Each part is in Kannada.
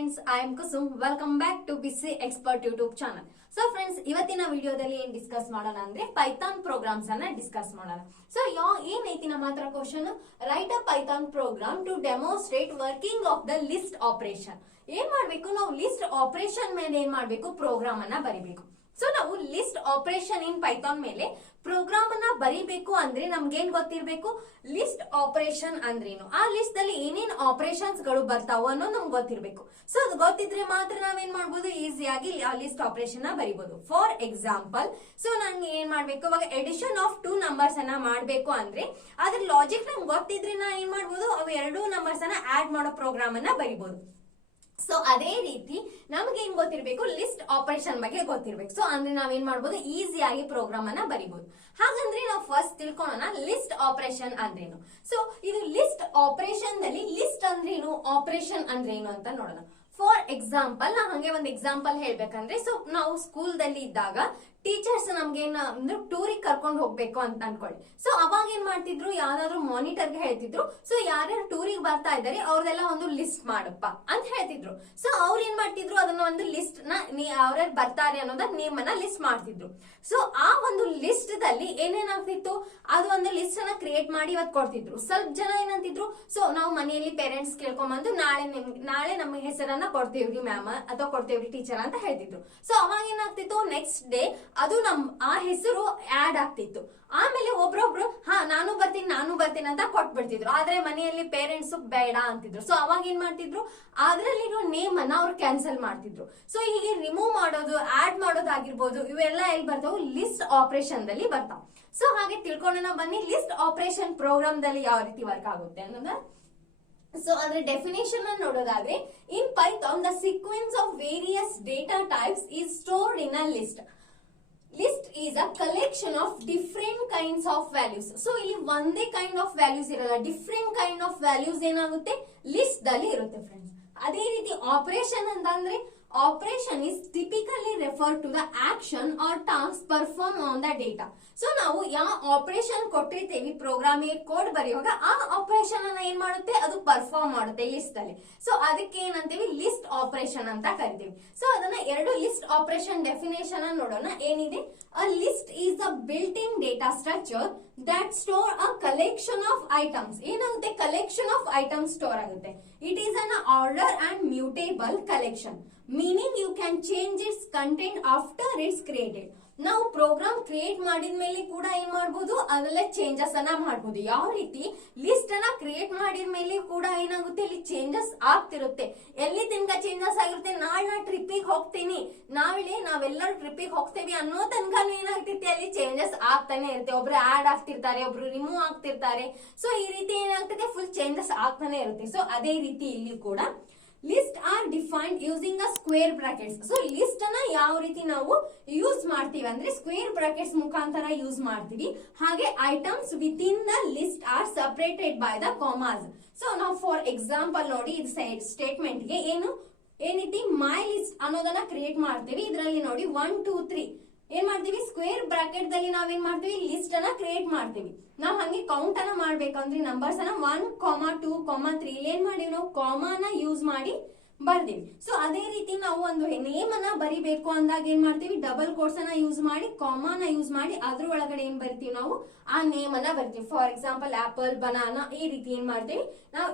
friends, I am Kusum. Welcome back to BC Expert YouTube channel. So friends, ಇವತ್ತಿನ ವಿಡಿಯೋದಲ್ಲಿ ಏನ್ ಡಿಸ್ಕಸ್ ಮಾಡೋಣ ಅಂದ್ರೆ ಪೈಥಾನ್ ಪ್ರೋಗ್ರಾಮ್ಸ್ ಅನ್ನ ಡಿಸ್ಕಸ್ ಮಾಡೋಣ. ಸೊ ಏನೈತಿ ನಮ್ಮ ಹತ್ರ question, write a Python program to demonstrate working of the list operation. ಏನ್ ಮಾಡ್ಬೇಕು, ನಾವು ಲಿಸ್ಟ್ ಆಪರೇಷನ್ ಮೇಲೆ ಏನ್ ಮಾಡ್ಬೇಕು, ಪ್ರೋಗ್ರಾಮ್ ಅನ್ನ ಬರಿಬೇಕು. ಸೊ ನಾವು ಲಿಸ್ಟ್ ಆಪರೇಷನ್ ಇನ್ ಪೈಥಾನ್ ಮೇಲೆ ಪ್ರೋಗ್ರಾಮ್ ಅನ್ನ ಬರಿಬೇಕು ಅಂದ್ರೆ ನಮ್ಗೆ ಏನ್ ಗೊತ್ತಿರ್ಬೇಕು, ಲಿಸ್ಟ್ ಆಪರೇಷನ್ ಅಂದ್ರೇನು, ಆ ಲಿಸ್ಟ್ ಅಲ್ಲಿ ಏನೇನ್ ಆಪರೇಷನ್ಸ್ ಗಳು ಬರ್ತಾವ ಅನ್ನೋದು ನಮ್ಗೆ ಗೊತ್ತಿರ್ಬೇಕು. ಸೊ ಅದು ಗೊತ್ತಿದ್ರೆ ಮಾತ್ರ ನಾವೇನ್ ಮಾಡ್ಬೋದು, ಈಸಿಯಾಗಿ ಆ ಲಿಸ್ಟ್ ಆಪರೇಷನ್ ನ ಬರಿಬಹುದು. ಫಾರ್ ಎಕ್ಸಾಂಪಲ್, ಸೊ ನಂಗೆ ಏನ್ ಮಾಡ್ಬೇಕು, ಇವಾಗ ಎಡಿಷನ್ ಆಫ್ 2 ನಂಬರ್ಸ್ ಅನ್ನ ಮಾಡ್ಬೇಕು ಅಂದ್ರೆ ಅದ್ರ ಲಾಜಿಕ್ ನಂಗೆ ಗೊತ್ತಿದ್ರೆ ನಾ ಏನ್ ಮಾಡ್ಬೋದು, ಅವು 2 ನಂಬರ್ಸ್ ಅನ್ನ ಆಡ್ ಮಾಡೋ ಪ್ರೋಗ್ರಾಮ್ ಅನ್ನ ಬರಿಬಹುದು. ಸೊ ಅದೇ ರೀತಿ ನಮ್ಗೆ ಏನ್ ಗೊತ್ತಿರ್ಬೇಕು, ಲಿಸ್ಟ್ ಆಪರೇಷನ್ ಬಗ್ಗೆ ಗೊತ್ತಿರ್ಬೇಕು. ಸೊ ಅಂದ್ರೆ ನಾವೇನ್ ಮಾಡ್ಬೋದು, ಈಸಿಯಾಗಿ ಪ್ರೋಗ್ರಾಮ್ ಅನ್ನ ಬರಿಬಹುದು. ಹಾಗಂದ್ರೆ ನಾವು ಫಸ್ಟ್ ತಿಳ್ಕೊಳ್ಳೋಣ ಲಿಸ್ಟ್ ಆಪರೇಷನ್ ಅಂದ್ರೇನು. ಸೊ ಇದು ಲಿಸ್ಟ್ ಆಪರೇಷನ್ ದಲ್ಲಿ ಲಿಸ್ಟ್ ಅಂದ್ರೇನು, ಆಪರೇಷನ್ ಅಂದ್ರೇನು ಅಂತ ನೋಡೋಣ. ಫಾರ್ ಎಕ್ಸಾಂಪಲ್, ನಾ ಹಂಗೆ ಒಂದು ಎಕ್ಸಾಂಪಲ್ ಹೇಳ್ಬೇಕಂದ್ರೆ, ಸೊ ನಾವು ಸ್ಕೂಲ್ ದಲ್ಲಿ ಇದ್ದಾಗ ಟೀಚರ್ಸ್ ನಮ್ಗೆ ಅಂದ್ರೆ ಟೂರಿಗೆ ಕರ್ಕೊಂಡು ಹೋಗ್ಬೇಕು ಅಂತ ಅನ್ಕೊಳ್ಳಿ. ಸೊ ಅವಾಗ ಏನ್ ಮಾಡ್ತಿದ್ರು, ಯಾವ್ದಾದ್ರು ಮಾನಿಟರ್ಗೆ ಹೇಳ್ತಿದ್ರು, ಸೊ ಯಾರ್ಯಾರು ಟೂರಿಗೆ ಬರ್ತಾ ಇದ್ದಾರೆ ಅವ್ರದೆಲ್ಲ ಒಂದು ಲಿಸ್ಟ್ ಮಾಡಪ್ಪ ಅಂತ ಹೇಳ್ತಿದ್ರು. ಸೊ ಅವ್ರು ಏನ್ ಮಾಡ್ತಿದ್ರು, ಅದನ್ನ ಒಂದು ಲಿಸ್ಟ್ ನ ಅವ್ರ್ಯಾರು ಬರ್ತಾರೆ ಅನ್ನೋದ ನೇಮ್ ಅನ್ನ ಲಿಸ್ಟ್ ಮಾಡ್ತಿದ್ರು. ಸೊ ಆ ಒಂದು ಲಿಸ್ಟ್ ದಲ್ಲಿ ಏನೇನಾಗ್ತಿತ್ತು, ಅದು ಒಂದು ಲಿಸ್ಟ್ ಅನ್ನ ಕ್ರಿಯೇಟ್ ಮಾಡಿ ಇವತ್ತು ಕೊಡ್ತಿದ್ರು. ಸ್ವಲ್ಪ ಜನ ಏನಂತಿದ್ರು, ಸೊ ನಾವು ಮನೆಯಲ್ಲಿ ಪೇರೆಂಟ್ಸ್ ಕೇಳ್ಕೊಂಡ್ಬಂದು ನಾಳೆ ನಮ್ಮ ಹೆಸರನ್ನ ಕೊಡ್ತೇವ್ರಿ ಮ್ಯಾಮ್ ಅಥವಾ ಕೊಡ್ತೇವ್ರಿ ಟೀಚರ್ ಅಂತ ಹೇಳ್ತಿದ್ರು. ಸೊ ಅವಾಗ ಏನಾಗ್ತಿತ್ತು, ನೆಕ್ಸ್ಟ್ ಡೇ ಅದು ಆ ಹೆಸರು ಆಡ್ ಆಗ್ತಿತ್ತು. ಆಮೇಲೆ ಒಬ್ರೊಬ್ರು ನಾನು ಬರ್ತೀನಿ ಅಂತ ಕೊಟ್ಬಿಡ್ತಿದ್ರು. ಆದ್ರೆ ಮನೆಯಲ್ಲಿ ಪೇರೆಂಟ್ಸ್ ಬೇಡ ಅಂತಿದ್ರು. ಸೊ ಅವಾಗ ಏನ್ ಮಾಡ್ತಿದ್ರು, ಅದ್ರಲ್ಲಿರೋ ನೇಮ್ ಅನ್ನ ಅವ್ರು ಕ್ಯಾನ್ಸಲ್ ಮಾಡ್ತಿದ್ರು. ಸೊ ಹೀಗೆ ರಿಮೂವ್ ಮಾಡೋದು, ಆಡ್ ಮಾಡೋದಾಗಿರ್ಬೋದು, ಇವೆಲ್ಲ ಎಲ್ಲಿ ಬರ್ತಾವ, ಲಿಸ್ಟ್ ಆಪರೇಷನ್ ದಲ್ಲಿ ಬರ್ತಾವ. ಸೊ ಹಾಗೆ ತಿಳ್ಕೊಳ್ಳೋಣ ಬನ್ನಿ, ಲಿಸ್ಟ್ ಆಪರೇಷನ್ ಪ್ರೋಗ್ರಾಮ್ ದಲ್ಲಿ ಯಾವ ರೀತಿ ವರ್ಕ್ ಆಗುತ್ತೆ ಅನ್ನೋದ. ಸೊ ಅದ್ರ ಡೆಫಿನೇಷನ್ ಅನ್ನು ನೋಡೋದಾದ್ರೆ, in Python the sequence of various data types is stored in a list. List is a collection of different kinds of values. So ಇಲ್ಲಿ ಒಂದೇ ಕೈಂಡ್ ಆಫ್ ವ್ಯಾಲ್ಯೂಸ್ ಇರಲ್ಲ, ಡಿಫ್ರೆಂಟ್ ಕೈಂಡ್ ಆಫ್ ವ್ಯಾಲ್ಯೂಸ್ ಏನಾಗುತ್ತೆ, ಲಿಸ್ಟ್ ದಲ್ಲಿ ಇರುತ್ತೆ ಫ್ರೆಂಡ್ಸ್. ಅದೇ ರೀತಿ ಆಪರೇಷನ್ ಅಂತಂದ್ರೆ, operation is typically refer to the action or task perform on the data. So ನಾವು ಯಾವ ಆಪರೇಷನ್ ಕೊಟ್ಟಿರ್ತೀವಿ ಪ್ರೋಗ್ರಾಮಿಗೆ ಕೋಡ್ ಬರೆಯುವಾಗ, ಆ ಆಪರೇಷನ್ ಅನ್ನ ಏನ್ ಮಾಡುತ್ತೆ, ಅದು ಪರ್ಫಾರ್ಮ್ ಮಾಡುತ್ತೆ ಲಿಸ್ಟ್ ಅಲ್ಲಿ. ಸೊ ಅದಕ್ಕೆ ಏನಂತೀವಿ, ಲಿಸ್ಟ್ ಆಪರೇಷನ್ ಅಂತ ಕರಿತೀವಿ. ಸೊ ಅದನ್ನ ಎರಡು ಲಿಸ್ಟ್ ಆಪರೇಷನ್ ಡೆಫಿನೇಷನ್ ನೋಡೋಣ. ಏನಿದೆ, a list is the built in data structure that store a collection of items. ಏನಾಗುತ್ತೆ, ಕಲೆಕ್ಷನ್ ಆಫ್ ಐಟಮ್ಸ್ ಸ್ಟೋರ್ ಆಗುತ್ತೆ. It is an ordered and mutable collection, meaning you can change its content after it's created. ನಾವು ಪ್ರೋಗ್ರಾಮ್ ಕ್ರಿಯೇಟ್ ಮಾಡಿದ ಮೇಲೆ ಕೂಡ ಏನ್ ಮಾಡಬಹುದು, ಅದೆಲ್ಲ ಚೇಂಜಸ್ ಅನ್ನ ಮಾಡಬಹುದು. ಯಾವ ರೀತಿ, ಲಿಸ್ಟ್ ಅನ್ನ ಕ್ರಿಯೇಟ್ ಮಾಡಿದ ಮೇಲೆ ಕೂಡ ಏನಾಗುತ್ತೆ, ಇಲ್ಲಿ ಚೇಂಜಸ್ ಆಗ್ತಿರುತ್ತೆ. ಎಲ್ಲಿ ತನಕ ಚೇಂಜಸ್ ಆಗಿರುತ್ತೆ, ನಾಳೆ ನಾ ಟ್ರಿಪ್ಪಿಗೆ ಹೋಗ್ತೀನಿ, ನಾವೆಲ್ಲರೂ ಟ್ರಿಪ್ಪಿಗೆ ಹೋಗ್ತೇವಿ ಅನ್ನೋ ತನಕ ಏನಾಗ್ತಿರುತ್ತೆ, ಅಲ್ಲಿ ಚೇಂಜಸ್ ಆಗ್ತಾನೆ ಇರುತ್ತೆ. ಒಬ್ರು ಆಡ್ ಆಗ್ತಿರ್ತಾರೆ, ಒಬ್ರು ರಿಮೂವ್ ಆಗ್ತಿರ್ತಾರೆ. ಸೊ ಈ ರೀತಿ ಏನಾಗ್ತದೆ, ಫುಲ್ ಚೇಂಜಸ್ ಆಗ್ತಾನೆ ಇರುತ್ತೆ. ಸೊ ಅದೇ ರೀತಿ ಇಲ್ಲಿ ಕೂಡ list are defined using a square brackets. So list ಅನ್ನ ಯಾವ ರೀತಿ ನಾವು ಯೂಸ್ ಮಾಡ್ತೀವಿ ಅಂದ್ರೆ, ಸ್ಕ್ವೇರ್ ಬ್ರಾಕೆಟ್ಸ್ ಮುಖಾಂತರ ಯೂಸ್ ಮಾಡ್ತೀವಿ. ಹಾಗೆ items with in the list R separated by the commas. So ನಾವು ಫಾರ್ ಎಕ್ಸಾಂಪಲ್ ನೋಡಿ, ಇದು ಸ್ಟೇಟ್ಮೆಂಟ್ ಗೆ ಏನೈತಿ, ಮೈ ಲಿಸ್ಟ್ ಅನ್ನೋದನ್ನ ಕ್ರಿಯೇಟ್ ಮಾಡ್ತೀವಿ. ಇದರಲ್ಲಿ ನೋಡಿ 1 2 3 ಏನ್ ಮಾಡ್ತೀವಿ, ಸ್ಕ್ವೇರ್ ಬ್ರಾಕೆಟ್ ದಲ್ಲಿ ನಾವೇನ್ ಮಾಡ್ತೀವಿ, ಲಿಸ್ಟ್ ಅನ್ನ ಕ್ರಿಯೇಟ್ ಮಾಡ್ತೀವಿ. ನಾವ್ ಹಂಗೆ ಕೌಂಟ್ ಅನ್ನ ಮಾಡ್ಬೇಕಂದ್ರೆ ನಂಬರ್ಸ್ ಅನ್ನ 1, 2, 3 ಇಲ್ಲಿ ಏನ್ ಮಾಡಿವಿ, ನಾವು ಕಾಮಾನ ಯೂಸ್ ಮಾಡಿ ಬರ್ದೀವಿ. ಸೊ ಅದೇ ರೀತಿ ನಾವು ಒಂದು ನೇಮ್ ಅನ್ನ ಬರಿಬೇಕು ಅಂದಾಗ ಏನ್ ಮಾಡ್ತೀವಿ, ಡಬಲ್ ಕೋಟ್ಸ್ ಅನ್ನ ಯೂಸ್ ಮಾಡಿ, ಕಾಮಾನ ಯೂಸ್ ಮಾಡಿ, ಅದ್ರ ಒಳಗಡೆ ಏನ್ ಬರ್ತೀವಿ, ನಾವು ಆ ನೇಮ್ ಅನ್ನ ಬರ್ತೀವಿ. ಫಾರ್ ಎಕ್ಸಾಂಪಲ್ ಆಪಲ್, ಬನಾನಾ, ಈ ರೀತಿ ಏನ್ ಮಾಡ್ತೀವಿ, ನಾವು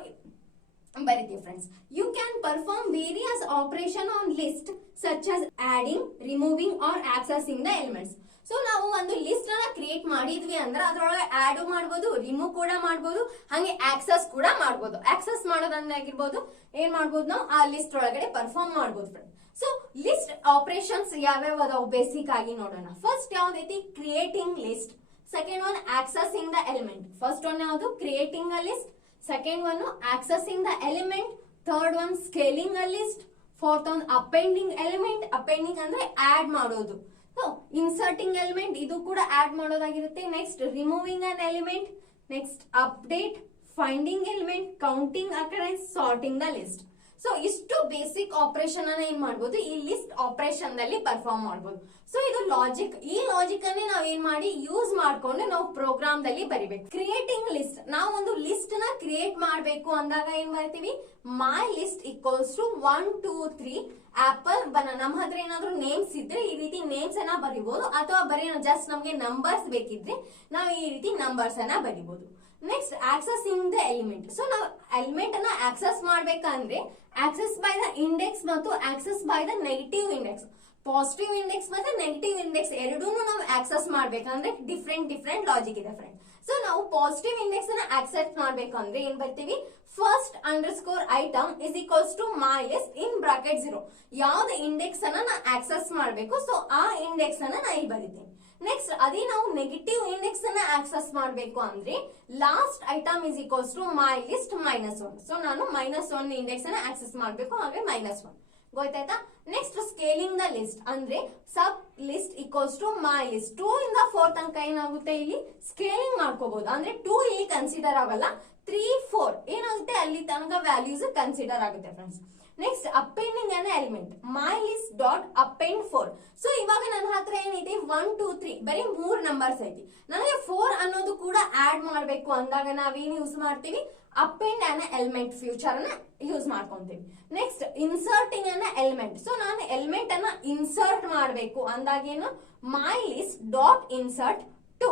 ಬರಿತೀವಿ friends. You can perform various operation on list such as adding, removing or accessing the elements. So ನಾವು ಒಂದು ಲಿಸ್ಟ್ ಅನ್ನ ಕ್ರಿಯೇಟ್ ಮಾಡಿದ್ವಿ ಅಂದ್ರೆ ಅದ್ರೊಳಗೆ ಆಡ್ ಮಾಡಬಹುದು, ರಿಮೂವ್ ಕೂಡ ಮಾಡಬಹುದು, ಹಾಗೆ ಆಕ್ಸೆಸ್ ಕೂಡ ಮಾಡಬಹುದು. ಆಕ್ಸೆಸ್ ಮಾಡೋದಂದಾಗಿರ್ಬೋದು, ಏನ್ ಮಾಡಬಹುದು, ನಾವು ಆ ಲಿಸ್ಟ್ ಒಳಗಡೆ ಪರ್ಫಾರ್ಮ್ ಮಾಡಬಹುದು ಫ್ರೆಂಡ್ಸ್. ಸೊ ಲಿಸ್ಟ್ ಆಪರೇಷನ್ಸ್ ಯಾವ್ಯಾವ ಅದಾವ ಬೇಸಿಕ್ ಆಗಿ ನೋಡೋಣ. ಫಸ್ಟ್ ಯಾವ್ದೈತಿ, creating list. Second one accessing the element. First one ಯಾವುದು, creating a list. Second one, accessing the element. Third one, scaling a list. Fourth one, appending element. Appending ಅಂದ್ರೆ add ಮಾಡೋದು. So inserting element, ಇದು ಕೂಡ add ಮಾಡೋದಾಗಿರುತ್ತೆ. Next, removing an element. Next, update, finding element, counting occurrence, sorting the list. So ಇಷ್ಟು ಬೇಸಿಕ್ ಆಪರೇಷನ್ ಅನ್ನ ಏನ್ ಮಾಡ್ಬೋದು ಈ ಲಿಸ್ಟ್ ಆಪರೇಷನ್ ನಲ್ಲಿ ಪರ್ಫಾರ್ಮ್ ಮಾಡ್ಬೋದು. ಸೊ ಇದು ಲಾಜಿಕ್. ಈ ಲಾಜಿಕ್ ಅನ್ನೇ ನಾವ್ ಏನ್ ಮಾಡಿ ಯೂಸ್ ಮಾಡ್ಕೊಂಡು ನಾವು ಪ್ರೋಗ್ರಾಮ್ ದಲ್ಲಿ ಬರಿಬೇಕು. ಕ್ರಿಯೇಟಿಂಗ್ ಲಿಸ್ಟ್, ನಾವು ಒಂದು ಲಿಸ್ಟ್ ನ ಕ್ರಿಯೇಟ್ ಮಾಡ್ಬೇಕು ಅಂದಾಗ ಏನ್ ಮಾಡ್ತೀವಿ, my list equals to 1 2 3 apple banana. ನಮ್ಮ ಹತ್ರ ಏನಾದ್ರು ನೇಮ್ಸ್ ಇದ್ರೆ ಈ ರೀತಿ ನೇಮ್ಸ್ ಅನ್ನ ಬರಿಬಹುದು, ಅಥವಾ ಬರೀ ಜಸ್ಟ್ ನಮ್ಗೆ ನಂಬರ್ಸ್ ಬೇಕಿದ್ರೆ ನಾವು ಈ ರೀತಿ ನಂಬರ್ಸ್ ಅನ್ನ ಬರಿಬಹುದು. Next accessing the element. So ನಾವು ಎಲಿಮೆಂಟ್ ಅನ್ನ ಆಕ್ಸೆಸ್ ಮಾಡ್ಬೇಕಂದ್ರೆ ಆಕ್ಸೆಸ್ ಬೈ ದ ಇಂಡೆಕ್ಸ್ ಮತ್ತು access by the negative index. Positive index ಮತ್ತೆ ನೆಗೆಟಿವ್ ಇಂಡೆಕ್ಸ್ ಎರಡೂ ನಾವು ಆಕ್ಸೆಸ್ ಮಾಡ್ಬೇಕಂದ್ರೆ ಡಿಫ್ರೆಂಟ್ ಲಾಜಿಕ್ ಇದೆ ಫ್ರೆಂಡ್. ಸೊ ನಾವು ಪಾಸಿಟಿವ್ ಇಂಡೆಕ್ಸ್ ಅನ್ನ ಆಕ್ಸೆಸ್ ಮಾಡ್ಬೇಕಂದ್ರೆ ಏನ್ ಬರ್ತೀವಿ, first underscore item is equals to my list in bracket 0. ಯಾವ್ದು ಇಂಡೆಕ್ಸ್ ಅನ್ನ ನಾ ಆಕ್ಸೆಸ್ ಮಾಡ್ಬೇಕು, ಸೊ ಆ ಇಂಡೆಕ್ಸ್ ಅನ್ನ ನಾ ಇಲ್ಲಿ ಬರೀತೀನಿ. ನೆಕ್ಸ್ಟ್ ಅದೇ ನಾವು ನೆಗೆಟಿವ್ ಇಂಡೆಕ್ಸ್ ಅನ್ನ ಆಕ್ಸೆಸ್ ಮಾಡಬೇಕು ಅಂದ್ರೆ last item is equals to my list -1. So ನಾನು -1 ಇಂಡೆಕ್ಸ್ ಅನ್ನ ಆಕ್ಸೆಸ್ ಮಾಡಬೇಕು, ಹಾಗೆ -1 ಗೊತ್ತಾಯ್ತಾ. ನೆಕ್ಸ್ಟ್ ಸ್ಕೇಲಿಂಗ್ ದ ಲಿಸ್ಟ್ ಅಂದ್ರೆ sub list equals to my list. 2 ಇಂದ 4 ತನಕ ಏನಾಗುತ್ತೆ ಇಲ್ಲಿ ಸ್ಕೇಲಿಂಗ್ ಮಾಡ್ಕೋಬಹುದು. ಅಂದ್ರೆ 2 ಇಲ್ಲಿ ಕನ್ಸಿಡರ್ ಆಗಲ್ಲ, 3 4 ಏನಾಗುತ್ತೆ ಅಲ್ಲಿ ತನಕ ವ್ಯಾಲ್ಯೂಸ್ ಕನ್ಸಿಡರ್ ಆಗುತ್ತೆ friends. Next appending an element, my list dot append 4. So ಇವಾಗ ನನ್ನ ಹತ್ರ ಏನೈತಿ 1 2 3 ಬರೀ 3 ನಂಬರ್ಸ್ ಐತಿ. ನನಗೆ 4 ಅನ್ನೋದು ಕೂಡ ಆಡ್ ಮಾಡ್ಬೇಕು ಅಂದಾಗ ನಾವೇನ್ ಯೂಸ್ ಮಾಡ್ತೀವಿ, ಅಪೆಂಡ್ ಅನ್ನ ಎಲಿಮೆಂಟ್ ಫ್ಯೂಚರ್ ಅನ್ನ ಯೂಸ್ ಮಾಡ್ಕೊಂತೀವಿ. Next inserting an element. So ನಾನು ಎಲಿಮೆಂಟ್ ಅನ್ನ ಇನ್ಸರ್ಟ್ ಮಾಡಬೇಕು ಅಂದಾಗ ಏನು, my list dot insert two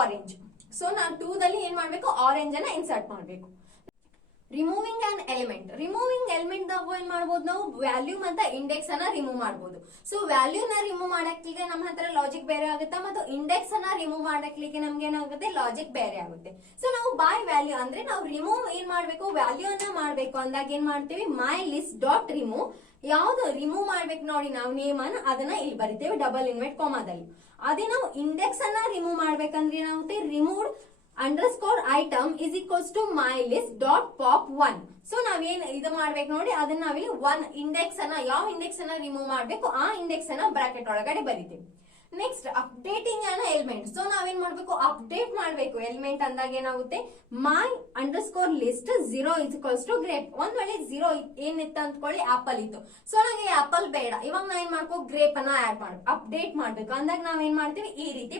orange. So ನಾನು 2 ದಲ್ಲಿ ಏನ್ ಮಾಡ್ಬೇಕು, ಆರೆಂಜ್ ಅನ್ನ ಇನ್ಸರ್ಟ್ ಮಾಡ್ಬೇಕು. Removing an element. Removing element ದಾಗ ಏನ್ ಮಾಡಬಹುದು, ನಾವು ವ್ಯಾಲ್ಯೂ ಮತ್ತೆ ಇಂಡೆಕ್ಸ್ ಅನ್ನ ರಿಮೂವ್ ಮಾಡಬಹುದು. ಸೊ ವ್ಯಾಲ್ಯೂ ನ ರಿಮೂವ್ ಮಾಡಕ್ಲಿಕ್ಕೆ ನಮ್ಮ ಹತ್ರ ಲಾಜಿಕ್ ಬೇರೆ ಆಗುತ್ತೆ, ಮತ್ತು ಇಂಡೆಕ್ಸ್ ಅನ್ನ ರಿಮೂವ್ ಮಾಡಕ್ಲಿಕ್ಕೆ ನಮ್ಗೆ ಏನಾಗುತ್ತೆ, ಲಾಜಿಕ್ ಬೇರೆ ಆಗುತ್ತೆ. ಸೊ ನಾವು ಬೈ ವ್ಯಾಲ್ಯೂ ಅಂದ್ರೆ ನಾವು ರಿಮೂವ್ ಏನ್ ಮಾಡ್ಬೇಕು, ವ್ಯಾಲ್ಯೂ ಅನ್ನ ಮಾಡ್ಬೇಕು ಅಂದಾಗ ಏನ್ ಮಾಡ್ತೀವಿ, ಮೈ ಲಿಸ್ಟ್ ಡಾಟ್ ರಿಮೂವ್. ಯಾವ್ದು ರಿಮೂವ್ ಮಾಡ್ಬೇಕು ನೋಡಿ, ನಾವು ನೇಮ್ ಅನ್ನ ಅದನ್ನ ಇಲ್ಲಿ ಬರಿತೇವೆ ಡಬಲ್ ಇನ್ವರ್ಟ್ ಕಾಮಾದಲ್ಲಿ. ಅದೇ ನಾವು ಇಂಡೆಕ್ಸ್ ಅನ್ನ ರಿಮೂವ್ ಮಾಡ್ಬೇಕಂದ್ರೆ ಏನಾಗುತ್ತೆ, remove underscore item is equals to my list dot pop 1. So ನಾವೇನ್ ಇದು ಮಾಡ್ಬೇಕು ನೋಡಿ, ಅದನ್ನ ನಾವಿಲ್ಲಿ 1 ಇಂಡೆಕ್ಸ್ ಅನ್ನ, ಯಾವ ಇಂಡೆಕ್ಸ್ ಅನ್ನ ರಿಮೂವ್ ಮಾಡ್ಬೇಕು ಆ ಇಂಡೆಕ್ಸ್ ಅನ್ನ ಬ್ರಾಕೆಟ್ ಒಳಗಡೆ ಬರಿತೀವಿ. Next updating an element. So ನಾವೇನ್ ಮಾಡ್ಬೇಕು, ಅಪ್ಡೇಟ್ ಮಾಡ್ಬೇಕು ಎಲಿಮೆಂಟ್ ಅಂದಾಗ ಏನಾಗುತ್ತೆ, my underscore list 0 is equals to grape. ಒಂದ್ ವೇಳೆ 0 ಏನಿತ್ತು ಅಂದ್ಕೊಳ್ಳಿ, ಆಪಲ್ ಇತ್ತು. ಸೊ ನನಗೆ ಆಪಲ್ ಬೇಡ, ಇವಾಗ ನಾ ಏನ್ ಮಾಡ್ಕೋ, ಗ್ರೇಪ್ ಅನ್ನ ಆಡ್ ಮಾಡ್ಬೇಕು, ಅಪ್ಡೇಟ್ ಮಾಡ್ಬೇಕು ಅಂದಾಗ ನಾವೇನ್ ಮಾಡ್ತೀವಿ, ಈ ರೀತಿ.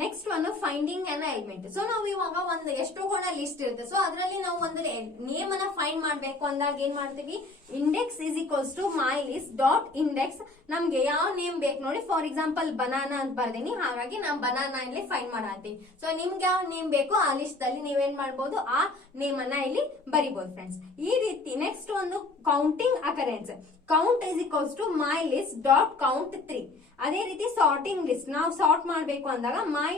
ನೆಕ್ಸ್ಟ್ ಒಂದು ಫೈಂಡಿಂಗ್ ಅನ್ನ ಎಲಿಮೆಂಟ್. ಸೊ ನಾವು ಇವಾಗ ಒಂದು ಎಷ್ಟೋ ಕೊಡ ಲಿಸ್ಟ್ ಇರುತ್ತೆ. ಸೊ ಅದರಲ್ಲಿ ನಾವು ಒಂದು ನೇಮ್ ಅನ್ನ ಫೈಂಡ್ ಮಾಡ್ಬೇಕು ಅಂದಾಗ ಏನ್ ಮಾಡ್ತೀವಿ, index is equals to my list dot index. ನಮ್ಗೆ ಯಾವ ನೇಮ್ ಬೇಕು ನೋಡಿ, ಫಾರ್ ಎಕ್ಸಾಂಪಲ್ ಬನಾನಾ ಅಂತ ಬರ್ದೀನಿ, ಹಾಗಾಗಿ ನಾವು ಬನಾನಾ ಇಲ್ಲಿ ಫೈಂಡ್ ಮಾಡತ್ತೀವಿ. ಸೊ ನಿಮ್ಗೆ ಯಾವ ನೇಮ್ ಬೇಕು ಆ ಲಿಸ್ಟ್ ಅಲ್ಲಿ ನೀವೇನ್ ಮಾಡ್ಬೋದು, ಆ ನೇಮ್ ಅನ್ನ ಇಲ್ಲಿ ಬರಿಬಹುದು ಫ್ರೆಂಡ್ಸ್, ಈ ರೀತಿ. ನೆಕ್ಸ್ಟ್ ಒಂದು counting occurrence. Count is equals to my list dot count 3. ಅದೇ ರೀತಿ ಸಾರ್ಟಿಂಗ್ ಲಿಸ್ಟ್, ನಾವು ಸಾರ್ಟ್ ಮಾಡ್ಬೇಕು ಅಂದಾಗ my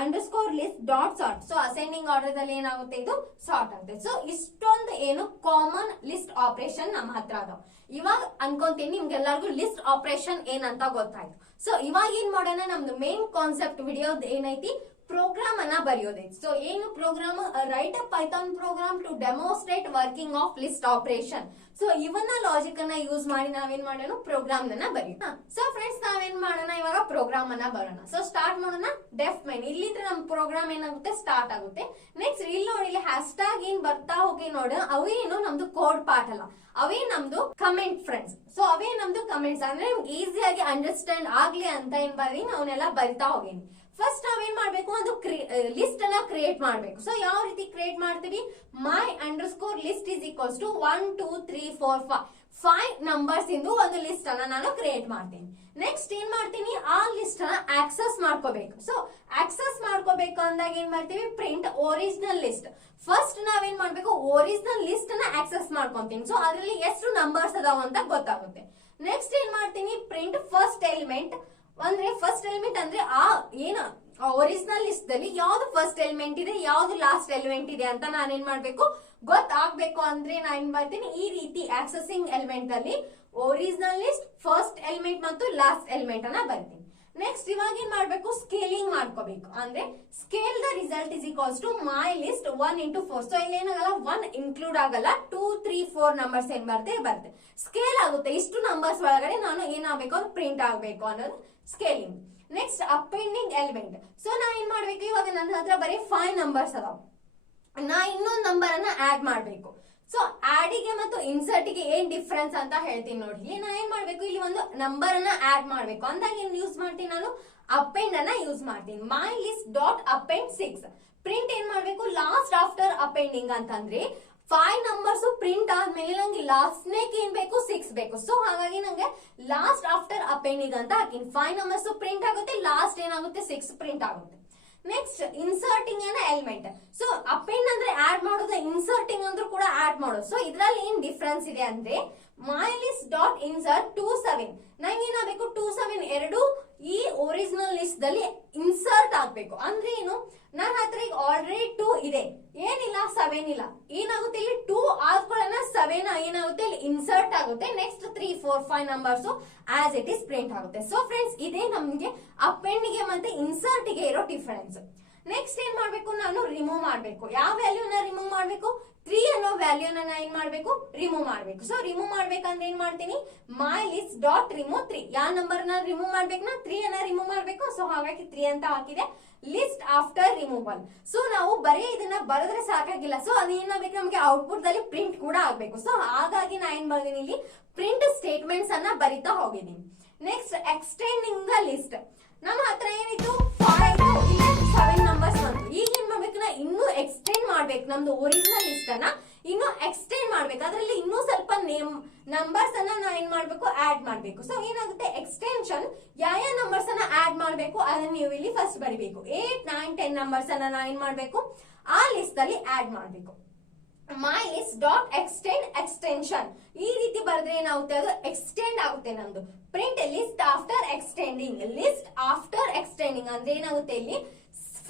underscore list dot sort. So ascending order ಅಲ್ಲಿ ಏನಾಗುತ್ತೆ, ಇದು ಸಾರ್ಟ್ ಆಗುತ್ತೆ. ಸೊ ಇಷ್ಟೊಂದು ಏನು ಕಾಮನ್ ಲಿಸ್ಟ್ ಆಪರೇಷನ್ ನಮ್ಮ ಹತ್ರ ಅದಾವ. ಇವಾಗ ಅನ್ಕೊಂತೀನಿ ನಿಮ್ಗೆಲ್ಲರಿಗೂ ಲಿಸ್ಟ್ ಆಪರೇಷನ್ ಏನಂತ ಗೊತ್ತಾಯ್ತು. ಸೊ ಇವಾಗ ಏನ್ ಮಾಡೋಣ, ನಮ್ದು ಮೇನ್ ಕಾನ್ಸೆಪ್ಟ್ ವಿಡಿಯೋ ಏನೈತಿ, ಪ್ರೋಗ್ರಾಮ್ ಅನ್ನ ಬರೆಯೋದೈತಿ. ಸೊ ಏನು program, write a Python program to demonstrate working of list operation. So ಇವನ್ನ ಲಾಜಿಕ್ ಅನ್ನ ಯೂಸ್ ಮಾಡಿ ನಾವೇನ್ ಮಾಡೋಣ, ಪ್ರೋಗ್ರಾಮ್ ಅನ್ನ ಬರೆಯೋಣ. ಸೊ ಫ್ರೆಂಡ್ಸ್ ನಾವೇನ್ ಮಾಡೋಣ, ಇವಾಗ ಪ್ರೋಗ್ರಾಮ್ ಅನ್ನ ಬರೋಣ. ಸೊ ಸ್ಟಾರ್ಟ್ ಮಾಡೋಣ. ಡೆಫ್ ಮೈನ್, ಇಲ್ಲಿಂದ ನಮ್ ಪ್ರೋಗ್ರಾಮ್ ಏನಾಗುತ್ತೆ, ಸ್ಟಾರ್ಟ್ ಆಗುತ್ತೆ. ನೆಕ್ಸ್ಟ್ ಇಲ್ಲಿ ನೋಡಿ, ಇಲ್ಲಿ ಹ್ಯಾಶ್ ಟ್ಯಾಗ್ ಏನ್ ಬರ್ತಾ ಹೋಗಿ ನೋಡ, ಅವೇನು ನಮ್ದು ಕೋಡ್ ಪಾರ್ಟ್ ಅಲ್ಲ, ಅವೇ ನಮ್ದು ಕಮೆಂಟ್ ಫ್ರೆಂಡ್ಸ್. ಸೊ ಅವೇ ನಮ್ದು ಕಮೆಂಟ್ಸ್, ಅಂದ್ರೆ ಈಸಿಯಾಗಿ ಅಂಡರ್ಸ್ಟ್ಯಾಂಡ್ ಆಗ್ಲಿ ಅಂತ ಏನ್ ಬರ್ರಿ ಅವನ್ನೆಲ್ಲ ಬರಿತಾ ಹೋಗೇನಿ. ಫಸ್ಟ್ ನಾವೇನ್ ಮಾಡ್ಬೇಕು, ಒಂದು ಲಿಸ್ಟ್ ಅನ್ನ ಕ್ರಿಯೇಟ್ ಮಾಡ್ಬೇಕು. ಸೊ ಯಾವ ರೀತಿ ಕ್ರಿಯೇಟ್ ಮಾಡ್ತೀವಿ, my underscore list is equals to 1 2 3 4 5 numbers ಇಂದು ಒಂದು ಲಿಸ್ಟ್ ಅನ್ನ ನಾನು ಕ್ರಿಯೇಟ್ ಮಾಡ್ತೀನಿ. ನೆಕ್ಸ್ಟ್ ಏನ್ ಮಾಡ್ತೀನಿ, ಆ ಲಿಸ್ಟ್ ಅನ್ನ ಆಕ್ಸೆಸ್ ಮಾಡ್ಕೋಬೇಕು. ಸೊ ಆಕ್ಸೆಸ್ ಮಾಡ್ಕೋಬೇಕು ಅಂದಾಗ ಏನ್ ಮಾಡ್ತೀವಿ, ಪ್ರಿಂಟ್ ಒರಿಜಿನಲ್ ಲಿಸ್ಟ್. ಫಸ್ಟ್ ನಾವೇನ್ ಮಾಡ್ಬೇಕು, ಒರಿಜಿನಲ್ ಲಿಸ್ಟ್ ಅನ್ನ ಆಕ್ಸೆಸ್ ಮಾಡ್ಕೊಂತೀನಿ. ಸೊ ಅದ್ರಲ್ಲಿ ಎಷ್ಟು ನಂಬರ್ಸ್ ಅದಾವ ಅಂತ ಗೊತ್ತಾಗುತ್ತೆ. ನೆಕ್ಸ್ಟ್ ಏನ್ ಮಾಡ್ತೀನಿ, ಪ್ರಿಂಟ್ ಫಸ್ಟ್ ಎಲಿಮೆಂಟ್. ಅಂದ್ರೆ ಫಸ್ಟ್ ಎಲಿಮೆಂಟ್ ಅಂದ್ರೆ ಆ ಏನ ಒರಿಜಿನಲ್ ಲಿಸ್ಟ್ ಅಲ್ಲಿ ಯಾವ್ದು ಫಸ್ಟ್ ಎಲಿಮೆಂಟ್ ಇದೆ, ಯಾವ್ದು ಲಾಸ್ಟ್ ಎಲಿಮೆಂಟ್ ಇದೆ ಅಂತ ನಾನೇನ್ ಮಾಡ್ಬೇಕು, ಗೊತ್ತಾಗ್ಬೇಕು. ಅಂದ್ರೆ ನಾನು ಏನ್ ಮಾಡ್ತೀನಿ, ಈ ರೀತಿ ಆಕ್ಸೆಸಿಂಗ್ ಎಲಿಮೆಂಟ್ ಅಲ್ಲಿ ಒರಿಜಿನಲ್ ಲಿಸ್ಟ್, ಫಸ್ಟ್ ಎಲಿಮೆಂಟ್ ಮತ್ತು ಲಾಸ್ಟ್ ಎಲಿಮೆಂಟ್ ಅನ್ನ ಬರ್ತೀನಿ. ನೆಕ್ಸ್ಟ್ ಇವಾಗ ಏನ್ ಮಾಡ್ಬೇಕು, ಸ್ಕೇಲಿಂಗ್ ಮಾಡ್ಕೋಬೇಕು. ಅಂದ್ರೆ scale the result is equals to my list 1 into 4. So ಇಲ್ಲಿ ಏನಾಗಲ್ಲ, 1 ಇನ್ಕ್ಲೂಡ್ ಆಗಲ್ಲ, 2 3 4 ನಂಬರ್ಸ್ ಏನ್ ಬರುತ್ತೆ ಸ್ಕೇಲ್ ಆಗುತ್ತೆ. ಇಷ್ಟು ನಂಬರ್ಸ್ ಒಳಗಡೆ ನಾನು ಏನಾಗಬೇಕು, ಅದು ಪ್ರಿಂಟ್ ಆಗ್ಬೇಕು ಅನ್ನೋದು scaling. Next appending element. So ನಾ ಏನ್ ಮಾಡ್ಬೇಕು, ಇವಾಗ ನನ್ನ ಹತ್ರ ಬರೀ 5 ನಂಬರ್ಸ್ ಅದಾವ, ನಾ ಇನ್ನೊಂದು ನಂಬರ್ ಅನ್ನ ಆಡ್ ಮಾಡ್ಬೇಕು. ಸೊ ಆಡಿಗೆ ಮತ್ತು ಇನ್ಸರ್ಟ್ಗೆ ಏನ್ ಡಿಫ್ರೆನ್ಸ್ ಅಂತ ಹೇಳ್ತೀನಿ ನೋಡಿ. ಇಲ್ಲಿ ನಾ ಏನ್ ಮಾಡ್ಬೇಕು, ಇಲ್ಲಿ ಒಂದು ನಂಬರ್ ಅನ್ನ ಆಡ್ ಮಾಡ್ಬೇಕು ಅಂದಾಗ ಏನ್ ಯೂಸ್ ಮಾಡ್ತೀನಿ ನಾನು, ಅಪೆಂಡ್ ಅನ್ನ ಯೂಸ್ ಮಾಡ್ತೀನಿ. ಮೈ ಲಿಸ್ಟ್ ಡಾಟ್ ಅಪೆಂಡ್ 6. ಪ್ರಿಂಟ್ ಏನ್ ಮಾಡ್ಬೇಕು, ಲಾಸ್ಟ್ ಆಫ್ಟರ್ ಅಪೆಂಡಿಂಗ್ ಅಂತಂದ್ರೆ 5 ನಂಬರ್ಸ್ ಪ್ರಿಂಟ್ ಆದ್ಮೇಲೆ ನಂಗೆ ಲಾಸ್ಟ್ ನೇಕ್ ಏನ್ ಬೇಕು, 6 ಬೇಕು. ಸೊ ಹಾಗಾಗಿ ನಂಗೆ ಲಾಸ್ಟ್ ಆಫ್ಟರ್ ಅಪೆಂಡಿಂಗ್ ಅಂತ ಹಾಕಿನಿ. 5 ನಂಬರ್ಸ್ ಪ್ರಿಂಟ್ ಆಗುತ್ತೆ, ಲಾಸ್ಟ್ ಏನಾಗುತ್ತೆ 6 ಪ್ರಿಂಟ್ ಆಗುತ್ತೆ. ನೆಕ್ಸ್ಟ್ ಇನ್ಸರ್ಟಿಂಗ್ ಏನ ಎಲಿಮೆಂಟ್. ಸೊ ಅಪೆಂಡ್ ಅಂದ್ರೆ ಆಡ್ ಮಾಡೋದು, ಇನ್ಸರ್ಟಿಂಗ್ ಅಂದ್ರೂ ಕೂಡ ಆಡ್ ಮಾಡೋದು. ಸೊ ಇದ್ರಲ್ಲಿ ಏನ್ ಡಿಫ್ರೆನ್ಸ್ ಇದೆ ಅಂದ್ರೆ ಮೈ ಲಿಸ್ಟ್ ಡಾಟ್ ಇನ್ಸರ್ಟ್ 2 7. ನಂಗೆ ಏನಾಗಬೇಕು, 2 7 ಎರಡು ಈ ಒರಿಜಿನಲ್ ಲಿಸ್ಟ್ ದಲ್ಲಿ ಇನ್ಸರ್ಟ್ ಆಗ್ಬೇಕು. ಅಂದ್ರೆ ಏನು, ನನ್ನ ಹತ್ರ ಈಗ ಆಲ್ರೆಡಿ 2 ಇದೆ, ಏನಿಲ್ಲ 7 ಇಲ್ಲ. ಏನಾಗುತ್ತೆ ಇಲ್ಲಿ 2 ಆದ್ಕೊಳ್ಳೋಣ 7 ಏನಾಗುತ್ತೆ ಇಲ್ಲಿ ಇನ್ಸರ್ಟ್ ಆಗುತ್ತೆ. Next 3 4 5 numbers as it is print ಆಗುತ್ತೆ. ಸೊ ಫ್ರೆಂಡ್ಸ್ ಇದೇ ನಮ್ಗೆ ಅಪೆಂಡ್ ಗೆ ಮತ್ತೆ ಇನ್ಸರ್ಟ್ ಗೆ ಇರೋ ಡಿಫರೆನ್ಸ್. ನೆಕ್ಸ್ಟ್ ಏನ್ ಮಾಡ್ಬೇಕು, ನಾನು ರಿಮೂವ್ ಮಾಡ್ಬೇಕು. ಯಾವ ವ್ಯಾಲ್ಯೂನ ರಿಮೂವ್ ಮಾಡ್ಬೇಕು, 3 ಅನ್ನೋ ವ್ಯಾಲ್ಯೂನ ಏನ್ ಮಾಡ್ಬೇಕು, ರಿಮೂವ್ ಮಾಡ್ಬೇಕು. ಸೊ ರಿಮೂವ್ ಮಾಡ್ಬೇಕಂದ್ರೆ ಏನ್ ಮಾಡ್ತೀನಿ, ಮೈ ಲಿಸ್ಟ್ ಡಾಟ್ ರಿಮೂವ್ 3. ಯಾವ ನಂಬರ್ ನ ರಿಮೂವ್ ಮಾಡ್ಬೇಕು, 3 ಅನ್ನ ರಿಮೂವ್ ಮಾಡ್ಬೇಕು. ಸೊ ಹಾಗಾಗಿ 3 ಅಂತ ಹಾಕಿದೆ. List after removal. ಸೊ ನಾವು ಬರೀ ಇದನ್ನ ಬರೆದ್ರೆ ಸಾಕಾಗಿಲ್ಲ, ಸೊ ಅದೇನಾಗಬೇಕು, ನಮಗೆ ಔಟ್ಪುಟ್ ದಲ್ಲಿ ಪ್ರಿಂಟ್ ಕೂಡ ಆಗ್ಬೇಕು. ಸೊ ಹಾಗಾಗಿ ನಾ ಏನ್ ಬರ್ತೀನಿ, ಇಲ್ಲಿ ಪ್ರಿಂಟ್ ಸ್ಟೇಟ್ಮೆಂಟ್ಸ್ ಅನ್ನ ಬರಿತಾ ಹೋಗಿದ್ದೀನಿ. Next extending the list. ನಮ್ಮ ಹತ್ರ ಏನಿತ್ತು 5 ಇಲ್ಲ 7 ನಂಬರ್ಸ್ ಬಂತು. ಈಗ ಏನ್ ಮಾಡ್ಬೇಕು, ನಾ ಇನ್ನೂ ಎಕ್ಸ್ಟೆಂಡ್ ಮಾಡ್ಬೇಕು. ನಮ್ದು ಒರಿಜಿನಲ್ ಲಿಸ್ಟ್ ಅನ್ನ ಇನ್ನು ಎಕ್ಸ್ಟೆಂಡ್ ಮಾಡ್ಬೇಕು. ಅದ್ರಲ್ಲಿ ಇನ್ನೂ ಸ್ವಲ್ಪ ನಂಬರ್ಸ್ ಅನ್ನ ನಾ ಏನ್ ಮಾಡ್ಬೇಕು, ಆಡ್ ಮಾಡ್ಬೇಕು. ಸೊ ಏನಾಗುತ್ತೆ, ಎಕ್ಸ್ಟೆನ್ಷನ್ ಯಾವ ನಂಬರ್ಸ್ ಅನ್ನ ಆಡ್ ಮಾಡ್ಬೇಕು ಅದನ್ನ ನೀವು ಇಲ್ಲಿ ಫಸ್ಟ್ ಬರಿಬೇಕು. 8 9 10 ನಂಬರ್ಸ್ ಅನ್ನ ನಾ ಏನ್ ಮಾಡ್ಬೇಕು, ಆ ಲಿಸ್ಟ್ ಅಲ್ಲಿ ಆಡ್ ಮಾಡ್ಬೇಕು. ಮೈ ಲಿಸ್ಟ್ ಡಾಟ್ ಎಕ್ಸ್ಟೆಂಡ್ ಎಕ್ಸ್ಟೆನ್ಷನ್ ಈ ರೀತಿ ಬರೆದ್ರೆ ಏನಾಗುತ್ತೆ, ಅದು ಎಕ್ಸ್ಟೆಂಡ್ ಆಗುತ್ತೆ ನಮ್ದು. Print list after extending. List after extending ಅಂದ್ರೆ ಏನಾಗುತ್ತೆ, ಇಲ್ಲಿ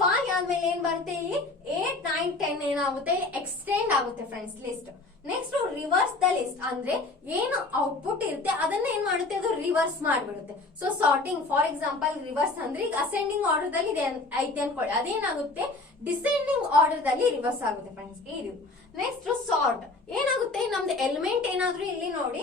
5 ಆದ್ಮೇಲೆ ಏನ್ ಬರುತ್ತೆ, ಇಲ್ಲಿ 8 9 10 ಏನಾಗುತ್ತೆ, ಎಕ್ಸ್ಟೆಂಡ್ ಆಗುತ್ತೆ friends list. Next reverse the list ಅಂದ್ರೆ ಏನು ಔಟ್ಪುಟ್ ಇರುತ್ತೆ ಅದನ್ನ ಏನ್ ಮಾಡುತ್ತೆ, ಅದು ರಿವರ್ಸ್ ಮಾಡ್ಬಿಡುತ್ತೆ. So sorting for example reverse ಅಂದ್ರೆ ಈಗ ಅಸೆಂಡಿಂಗ್ ಆರ್ಡರ್ ದಲ್ಲಿ ಇದೆ ಐತೆ ಅನ್ಕೊಳ್ಳಿ, ಅದೇನಾಗುತ್ತೆ ಡಿಸೆಂಡಿಂಗ್ ಆರ್ಡರ್ ದಲ್ಲಿ ರಿವರ್ಸ್ ಆಗುತ್ತೆ ಫ್ರೆಂಡ್ಸ್. ಇದು ನೆಕ್ಸ್ಟ್ ಸಾರ್ಟ್ ಏನಾಗುತ್ತೆ, ನಮ್ದು ಎಲಿಮೆಂಟ್ ಏನಾದ್ರೂ ಇಲ್ಲಿ ನೋಡಿ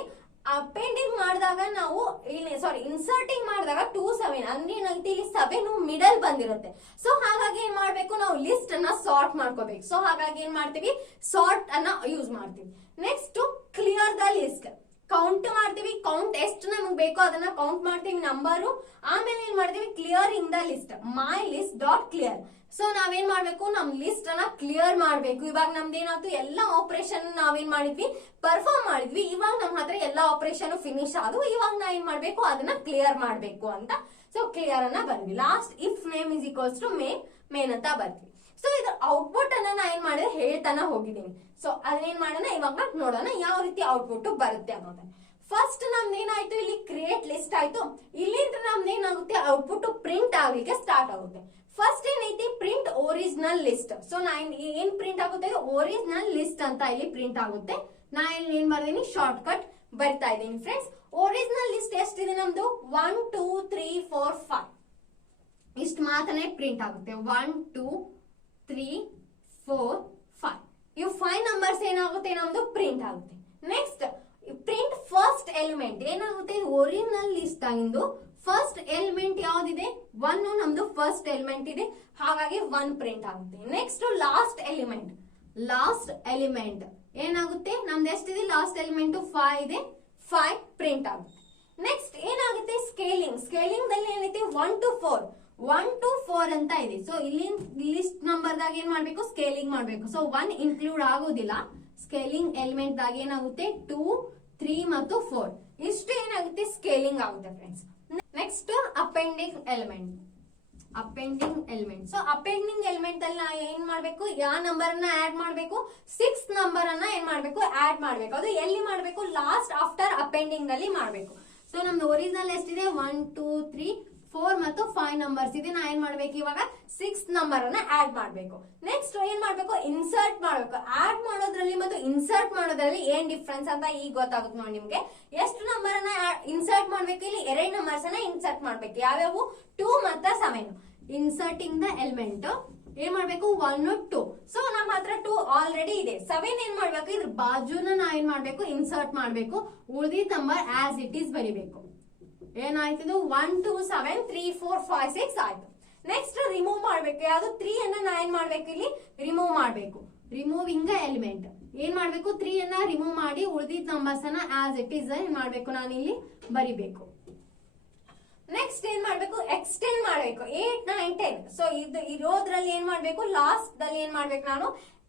ಅಪೆಂಡಿಂಗ್ ಮಾಡಿದಾಗ ನಾವು ಇಲ್ಲಿ ಇನ್ಸರ್ಟಿಂಗ್ ಮಾಡಿದಾಗ 2 7 ಅಂದ್ರೆ ಏನಾಗುತ್ತೆ, ಇಲ್ಲಿ 7 ಮಿಡಲ್ ಬಂದಿರುತ್ತೆ. ಸೊ ಹಾಗಾಗಿ ಏನ್ ಮಾಡ್ಬೇಕು, ನಾವು ಲಿಸ್ಟ್ ಅನ್ನ ಸಾರ್ಟ್ ಮಾಡ್ಕೋಬೇಕು. ಸೊ ಹಾಗಾಗಿ ಏನ್ ಮಾಡ್ತೀವಿ, ಸಾರ್ಟ್ ಅನ್ನ ಯೂಸ್ ಮಾಡ್ತೀವಿ. Next clear the list. Count ಮಾಡ್ತೀವಿ, ಕೌಂಟ್ ಎಷ್ಟು ನಮ್ಗೆ ಬೇಕೋ ಅದನ್ನ ಕೌಂಟ್ ಮಾಡ್ತೀವಿ ನಂಬರು. ಆಮೇಲೆ ಏನ್ ಮಾಡ್ತೀವಿ, clearing the list. My list dot clear. So ನಾವೇನ್ ಮಾಡ್ಬೇಕು, ನಮ್ ಲಿಸ್ಟ್ ಅನ್ನ ಕ್ಲಿಯರ್ ಮಾಡ್ಬೇಕು. ಇವಾಗ ನಮ್ದು ಏನಾಯ್ತು, ಎಲ್ಲಾ ಆಪರೇಷನ್ ನಾವೇನ್ ಮಾಡಿದ್ವಿ, ಪರ್ಫಾರ್ಮ್ ಮಾಡಿದ್ವಿ. ಇವಾಗ ನಮ್ ಹತ್ರ ಎಲ್ಲಾ ಆಪರೇಷನ್ ಫಿನಿಶ್ ಆದವು. ಇವಾಗ ನಾ ಏನ್ ಮಾಡ್ಬೇಕು, ಅದನ್ನ ಕ್ಲಿಯರ್ ಮಾಡ್ಬೇಕು ಅಂತ. ಸೊ ಕ್ಲಿಯರ್ ಅನ್ನ ಬರ್ವಿ. Last if name is equals to main ಅಂತ ಬರ್ತೀವಿ. ಸೊ ಇದ್ರ ಔಟ್ಪುಟ್ ಅನ್ನ ನಾ ಏನ್ ಮಾಡಿದ್ರೆ ಹೇಳ್ತಾನ ಹೋಗಿದ್ದೀನಿ. ಸೊ ಅದನ್ನೇನ್ ಮಾಡೋಣ, ಇವಾಗ ನೋಡೋಣ ಯಾವ ರೀತಿ ಔಟ್ಪುಟ್ ಬರುತ್ತೆ ಅನ್ನೋದನ್ನ. ಫಸ್ಟ್ ನಮ್ದು ಏನಾಯ್ತು, ಇಲ್ಲಿ ಕ್ರಿಯೇಟ್ ಲಿಸ್ಟ್ ಆಯ್ತು. ಇಲ್ಲಿಂದ ನಮ್ದು ಏನಾಗುತ್ತೆ, ಔಟ್ಪುಟ್ ಪ್ರಿಂಟ್ ಆಗ್ಲಿಕ್ಕೆ ಸ್ಟಾರ್ಟ್ ಆಗುತ್ತೆ. ಫಸ್ಟ್ ಏನೈತಿ, ಪ್ರಿಂಟ್ ಒರಿಜಿನಲ್ ಲಿಸ್ಟ್. ಸೊ ನಾ ಏನ್ ಪ್ರಿಂಟ್ ಆಗುತ್ತೆ, ಒರಿಜಿನಲ್ ಲಿಸ್ಟ್ ಅಂತ ಇಲ್ಲಿ ಪ್ರಿಂಟ್ ಆಗುತ್ತೆ. ನಾ ಇಲ್ಲಿ ಏನ್ ಬರ್ತೀನಿ, ಶಾರ್ಟ್ ಕಟ್ ಬರ್ತಾ ಇದ್ದೀನಿ ಫ್ರೆಂಡ್ಸ್. ಒರಿಜಿನಲ್ ಲಿಸ್ಟ್ ಎಷ್ಟಿದೆ ನಮ್ದು, 1 2 3 4 5 ಇಷ್ಟು ಮಾತ್ರನೇ ಪ್ರಿಂಟ್ ಆಗುತ್ತೆ. 1 2 3 4 5 ಇವು 5 ನಂಬರ್ಸ್ ಏನಾಗುತ್ತೆ, ನಮ್ದು ಪ್ರಿಂಟ್ ಆಗುತ್ತೆ. ನೆಕ್ಸ್ಟ್ ಪ್ರಿಂಟ್ ಫಸ್ಟ್ ಎಲಿಮೆಂಟ್ ಏನಾಗುತ್ತೆ, ಒರಿಜಿನಲ್ ಲಿಸ್ಟ್ ಆಗಿಂದು ಫಸ್ಟ್ ಎಲಿಮೆಂಟ್ ಯಾವ್ದಿದೆ, 1 ನಮ್ದು ಫಸ್ಟ್ ಎಲಿಮೆಂಟ್ ಇದೆ, ಹಾಗಾಗಿ 1 ಪ್ರಿಂಟ್ ಆಗುತ್ತೆ. ನೆಕ್ಸ್ಟ್ ಲಾಸ್ಟ್ ಎಲಿಮೆಂಟ್ ಏನಾಗುತ್ತೆ, ನಮ್ದು ಎಷ್ಟಿದೆ, ಲಾಸ್ಟ್ ಎಲಿಮೆಂಟ್ 5 ಇದೆ, 5 ಪ್ರಿಂಟ್ ಆಗುತ್ತೆ. ನೆಕ್ಸ್ಟ್ ಏನಾಗುತ್ತೆ, ಸ್ಕೇಲಿಂಗ್ ದಲ್ಲಿ ಏನೈತಿ, 1 to 4 ಅಂತ ಇದೆ. ಸೊ ಇಲ್ಲಿ ಲಿಸ್ಟ್ ನಂಬರ್ ದಾಗ ಏನ್ ಮಾಡ್ಬೇಕು, ಸ್ಕೇಲಿಂಗ್ ಮಾಡ್ಬೇಕು. ಸೊ 1 ಇನ್ಕ್ಲೂಡ್ ಆಗೋದಿಲ್ಲ. ಸ್ಕೇಲಿಂಗ್ ಎಲಿಮೆಂಟ್ ದಾಗ ಏನಾಗುತ್ತೆ, 2 3 ಮತ್ತು 4 ಇಷ್ಟು ಏನಾಗುತ್ತೆ, ಸ್ಕೇಲಿಂಗ್ ಆಗುತ್ತೆ friends. Next appending element. So appending element ಅಲ್ಲಿ ನಾ ಏನ್ ಮಾಡ್ಬೇಕು, ಯಾವ ನಂಬರ್ ಅನ್ನ ಆಡ್ ಮಾಡ್ಬೇಕು, 6 ನಂಬರ್ ಅನ್ನ ಏನ್ ಮಾಡ್ಬೇಕು, ಆಡ್ ಮಾಡ್ಬೇಕು. ಅದು ಎಲ್ಲಿ ಮಾಡ್ಬೇಕು, ಲಾಸ್ಟ್ ಆಫ್ಟರ್ ಅಪೆಂಡಿಂಗ್ ನಲ್ಲಿ ಮಾಡ್ಬೇಕು. ಸೊ ನಮ್ದು ಒರಿಜಿನಲ್ ಎಷ್ಟಿದೆ, 1 2 3 4 ಮತ್ತು 5 ನಂಬರ್ಸ್ ಇದೆ. ನಾ ಏನ್ ಮಾಡ್ಬೇಕು, ಇವಾಗ 6 ನಂಬರ್ ಅನ್ನ ಆಡ್ ಮಾಡ್ಬೇಕು. ನೆಕ್ಸ್ಟ್ ಏನ್ ಮಾಡ್ಬೇಕು, ಇನ್ಸರ್ಟ್ ಮಾಡ್ಬೇಕು. ಆಡ್ ಮಾಡೋದ್ರಲ್ಲಿ ಮತ್ತು ಇನ್ಸರ್ಟ್ ಮಾಡೋದ್ರಲ್ಲಿ ಏನ್ ಡಿಫ್ರೆನ್ಸ್ ಅಂತ ಈಗ ಗೊತ್ತಾಗುತ್ತೆ ನೋಡಿ ನಿಮ್ಗೆ. ಎಷ್ಟು ನಂಬರ್ ಅನ್ನ ಇನ್ಸರ್ಟ್ ಮಾಡ್ಬೇಕು, ಇಲ್ಲಿ 2 ನಂಬರ್ಸ್ ಅನ್ನ ಇನ್ಸರ್ಟ್ ಮಾಡ್ಬೇಕು. ಯಾವ್ಯಾವು, 2 ಮತ್ತು 7. ಇನ್ಸರ್ಟಿಂಗ್ ದ ಎಲಿಮೆಂಟ್ ಏನ್ ಮಾಡ್ಬೇಕು, 1 2. ಸೊ ನಮ್ಮ ಹತ್ರ 2 ಆಲ್ರೆಡಿ ಇದೆ. 7 ಏನ್ ಮಾಡ್ಬೇಕು, ಇದ್ರ ಬಾಜುನ ನಾ ಏನ್ ಮಾಡ್ಬೇಕು, ಇನ್ಸರ್ಟ್ ಮಾಡ್ಬೇಕು. ಉಳಿದಿದ್ದ ನಂಬರ್ ಆಸ್ ಇಟ್ ಈಸ್ ಬರಿಬೇಕು. ಏನಾಯ್ತು, 1 2 7 3 4 5 6 ಆಯ್ತು. ನೆಕ್ಸ್ಟ್ ರಿಮೂವ್ ಮಾಡ್ಬೇಕು. ಯಾವ್ದು, 3 ಅನ್ನ ನಾ ಏನ್ ಮಾಡ್ಬೇಕು, ಇಲ್ಲಿ ರಿಮೂವ್ ಮಾಡ್ಬೇಕು. ರಿಮೂವಿಂಗ್ ಎಲಿಮೆಂಟ್ ಏನ್ ಮಾಡ್ಬೇಕು 3 ಅನ್ನ ರಿಮೂವ್ ಮಾಡಿ ಉಳಿದಿದ್ದ ನಂಬರ್ಸ್ ಅನ್ನ ಆಸ್ ಇಟ್ ಈಸ್ ಏನ್ ಮಾಡ್ಬೇಕು ನಾನು ಇಲ್ಲಿ ಬರಿಬೇಕು. ನೆಕ್ಸ್ಟ್ ಏನ್ ಮಾಡ್ಬೇಕು ಎಕ್ಸ್ಟೆಂಡ್ ಮಾಡ್ಬೇಕು 8, 9, 10. ಸೊ ಇದು ಇರೋದ್ರಲ್ಲಿ ಏನ್ ಮಾಡ್ಬೇಕು ಲಾಸ್ಟ್ ದಲ್ಲಿ ಏನ್ ಮಾಡ್ಬೇಕು ನಾನು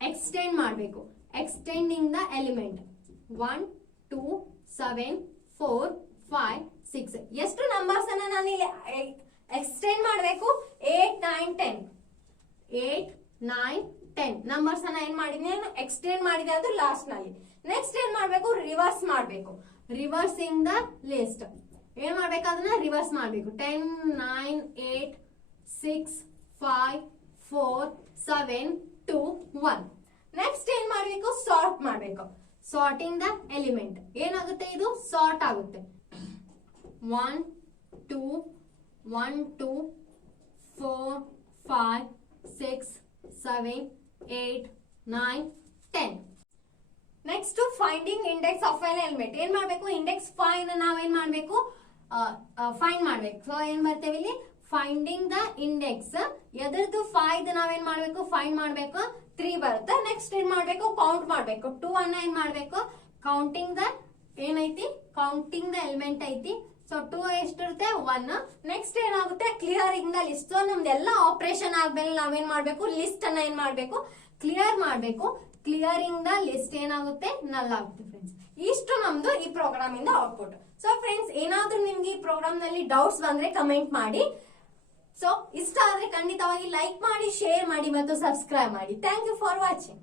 ಎಕ್ಸ್ಟೆಂಡ್ ಮಾಡ್ಬೇಕು. ಎಕ್ಸ್ಟೆಂಡಿಂಗ್ ದ ಎಲಿಮೆಂಟ್ 1, 2, 7, 4, 5, 6 ಎಷ್ಟು ನಂಬರ್ಸ್ ಅನ್ನ ನಾನು ಇಲ್ಲಿ ಎಕ್ಸ್ಟೆಂಡ್ ಮಾಡ್ಬೇಕು 8, 9, 10. 8, 9, 10 ನಂಬರ್ಸ್ ಅನ್ನ ಏನ್ ಮಾಡಿದ್ನಿ ನಾನು ಎಕ್ಸ್ಟೆಂಡ್ ಮಾಡಿದೆ ಅದು ಲಾಸ್ಟ್ ನಲ್ಲಿ. ನೆಕ್ಸ್ಟ್ ಏನ್ ಮಾಡ್ಬೇಕು ರಿವರ್ಸ್ ಮಾಡ್ಬೇಕು. ರಿವರ್ಸಿಂಗ್ ದ ಲಿಸ್ಟ್ ಏನ್ ಮಾಡ್ಬೇಕು ಅದನ್ನ ರಿವರ್ಸ್ ಮಾಡ್ಬೇಕು 10, 9, 8, 6, 5, 4, 7, 2, 1. ನೆಕ್ಸ್ಟ್ ಏನ್ ಮಾಡ್ಬೇಕು ಸಾರ್ಟ್ ಮಾಡ್ಬೇಕು. ಸಾರ್ಟಿಂಗ್ ದ ಎಲಿಮೆಂಟ್ ಏನಾಗುತ್ತೆ ಇದು ಸಾರ್ಟ್ ಆಗುತ್ತೆ 1, 2, 1, 2, 4, 5, 6, 7, 8, 9, 10. Next finding index of N element ಏನ್ ಮಾಡ್ಬೇಕು ಇಂಡೆಕ್ಸ್ 5 ನಾವೇನ್ ಮಾಡ್ಬೇಕು ಫೈಂಡ್ ಮಾಡ್ಬೇಕು. ಸೊ ಏನ್ ಬರ್ತೇವೆ ಇಲ್ಲಿ ಫೈಂಡಿಂಗ್ ದ ಇಂಡೆಕ್ಸ್ ಎದ್ರದ್ದು 5 ನಾವೇನ್ ಮಾಡ್ಬೇಕು ಫೈಂಡ್ ಮಾಡ್ಬೇಕು 3 ಬರುತ್ತೆ. ನೆಕ್ಸ್ಟ್ ಏನ್ ಮಾಡ್ಬೇಕು ಕೌಂಟ್ ಮಾಡ್ಬೇಕು 2 ಅನ್ನ ಏನ್ ಮಾಡ್ಬೇಕು ಕೌಂಟಿಂಗ್ ದ ಏನೈತಿ ಕೌಂಟಿಂಗ್ ದ ಎಲಿಮೆಂಟ್ ಐತಿ. ಸೊ 2 ಎಷ್ಟಿರುತ್ತೆ 1. ನೆಕ್ಸ್ಟ್ ಏನಾಗುತ್ತೆ ಕ್ಲಿಯರಿಂಗ್ ದ ಲಿಸ್ಟ್. ಸೊ ನಮ್ದೆಲ್ಲ ಆಪರೇಷನ್ ಆದ್ಮೇಲೆ ನಾವೇನ್ ಮಾಡ್ಬೇಕು ಲಿಸ್ಟ್ ಅನ್ನ ಏನ್ ಮಾಡ್ಬೇಕು ಕ್ಲಿಯರ್ ಮಾಡ್ಬೇಕು. ಕ್ಲಿಯರಿಂಗ್ ದ ಲಿಸ್ಟ್ ಏನಾಗುತ್ತೆ ನಲ್ ಆಗುತ್ತೆ ಫ್ರೆಂಡ್ಸ್. ಇಷ್ಟು ನಮ್ದು ಈ ಪ್ರೋಗ್ರಾಮ್ ಇಂದ ಔಟ್ಪುಟ್. ಸೊ ಫ್ರೆಂಡ್ಸ್ ಏನಾದ್ರೂ ನಿಮ್ಗೆ ಈ ಪ್ರೋಗ್ರಾಮ್ ನಲ್ಲಿ ಡೌಟ್ಸ್ ಬಂದ್ರೆ ಕಮೆಂಟ್ ಮಾಡಿ. ಸೊ ಇಷ್ಟ ಆದ್ರೆ ಖಂಡಿತವಾಗಿ ಲೈಕ್ ಮಾಡಿ, ಶೇರ್ ಮಾಡಿ ಮತ್ತು ಸಬ್ಸ್ಕ್ರೈಬ್ ಮಾಡಿ. Thank you for watching.